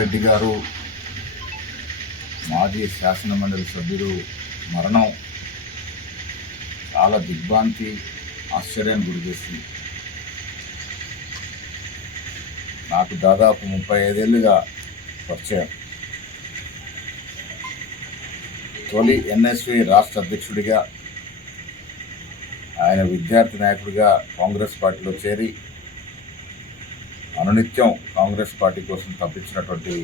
రంగారెడ్డి గారు మాజీ శాసనమండలి సభ్యుడు మరణం చాలా దిగ్భ్రాంతి, ఆశ్చర్యాన్ని గురిచేసింది. నాకు దాదాపు 35 ఏళ్ళుగా పరిచయం. తొలి ఎన్ఎస్వి రాష్ట్ర అధ్యక్షుడిగా, ఆయన విద్యార్థి నాయకుడిగా కాంగ్రెస్ పార్టీలో చేరి అనునిత్యం కాంగ్రెస్ పార్టీ కోసం తప్పించినటువంటి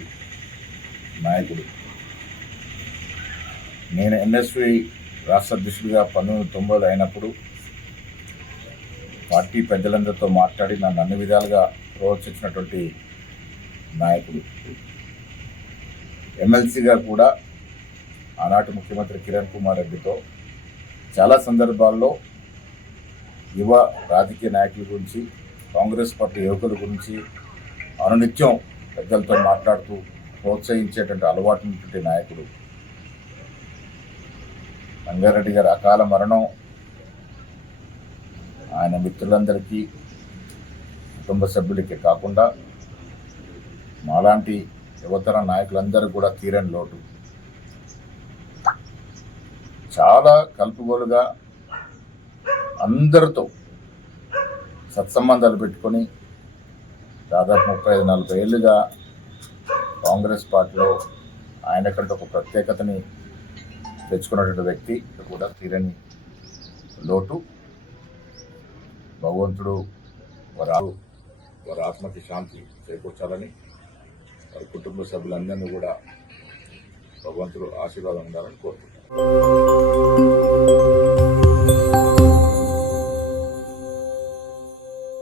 నాయకుడు. నేను ఎన్ఎస్వి రాష్ట్ర అధ్యక్షుడిగా 1990 అయినప్పుడు పార్టీ పెద్దలందరితో మాట్లాడి నన్ను అన్ని విధాలుగా ప్రోత్సహించినటువంటి నాయకుడు. ఎమ్మెల్సీగా కూడా ఆనాటి ముఖ్యమంత్రి కిరణ్ కుమార్ రెడ్డితో చాలా సందర్భాల్లో యువ రాజకీయ నాయకుల గురించి, కాంగ్రెస్ పార్టీ యువకుల గురించి అనునిత్యం పెద్దలతో మాట్లాడుతూ ప్రోత్సహించేటువంటి అలవాటు ఉన్నటువంటి నాయకుడు. రంగారెడ్డి గారి అకాల మరణం ఆయన మిత్రులందరికీ, కుటుంబ సభ్యులకి కాకుండా మాలాంటి యువతర నాయకులందరూ కూడా తీరని లోటు. చాలా కలుపుగోలుగా అందరితో సత్సంబంధాలు పెట్టుకొని దాదాపు 35-40 ఏళ్ళుగా కాంగ్రెస్ పార్టీలో ఆయన కంటే ఒక ప్రత్యేకతని తెచ్చుకున్నటువంటి వ్యక్తి కూడా తీరని లోటు. భగవంతుడు వారి ఆత్మకి శాంతి చేకూర్చాలని, వారి కుటుంబ సభ్యులందరినీ కూడా భగవంతుడు ఆశీర్వాదం ఉండాలని కోరుకుంటున్నాను.